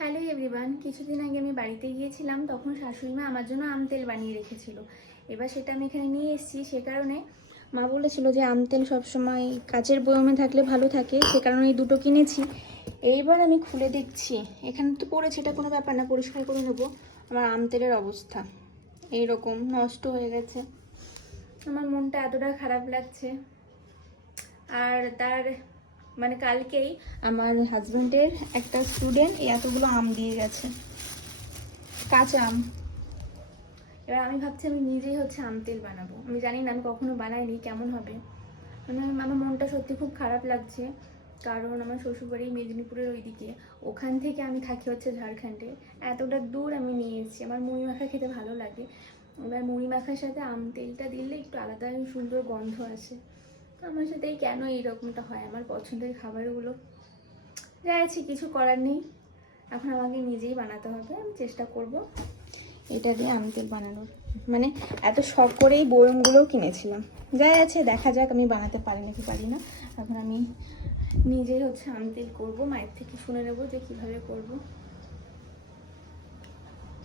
Hello everyone, কিছুদিন আগে আমি বাড়িতে গিয়েছিলাম, তখন শাশুড়ি মা আমার জন্য আম তেল বানিয়ে রেখেছিল। এবার সেটা আমি এখানে নিয়ে এসেছি। সে কারণে মা বলেছিল যে আম তেল সবসময় কাচের বয়মে থাকলে ভালো থাকে, সে কারণে এই দুটো কিনেছি। এইবার আমি খুলে দেখছি, এখানে তো পড়েছে, এটা কোনো ব্যাপার না, পরিষ্কার করে নেবো। আমার আম তেলের অবস্থা এইরকম নষ্ট হয়ে গেছে। আমার মনটা এতটা খারাপ লাগছে। আর তার মানে কালকেই আমার হাজব্যান্ডের একটা স্টুডেন্ট এতগুলো আম দিয়ে গেছে, কাঁচা আম। এবার আমি ভাবছি আমি নিজেই আম তেল বানাবো। আমি জানি না, আমি কখনো বানাইনি, কেমন হবে। মানে আমার মনটা সত্যি খুব খারাপ লাগছে, কারণ আমার শ্বশুরবাড়ি মেদিনীপুরের ওইদিকে, ওখান থেকে আমি থাকি ঝাড়খণ্ডে। এতটা দূর আমি নিয়ে এসেছি। আমার মুড়ি মাখা খেতে ভালো লাগে। এবার মুড়ি মাখার সাথে আম তেলটা দিলে একটু আলাদা সুন্দর গন্ধ আসে। আমার সাথেই কেন এইরকমটা হয়? আমার পছন্দের খাবারগুলো যাই আছে, কিছু করার নেই। এখন আমাকে নিজেই বানাতে হবে। আমি চেষ্টা করব এটা দিয়ে আম তেল বানানোর। মানে এত শখ করেই বয়মগুলোও কিনেছিলাম। যাই আছে, দেখা যাক আমি বানাতে পারি নাকি পারি না। এখন আমি নিজেই আম তেল করবো, মায়ের থেকে শুনে নেবো যে কীভাবে করবো।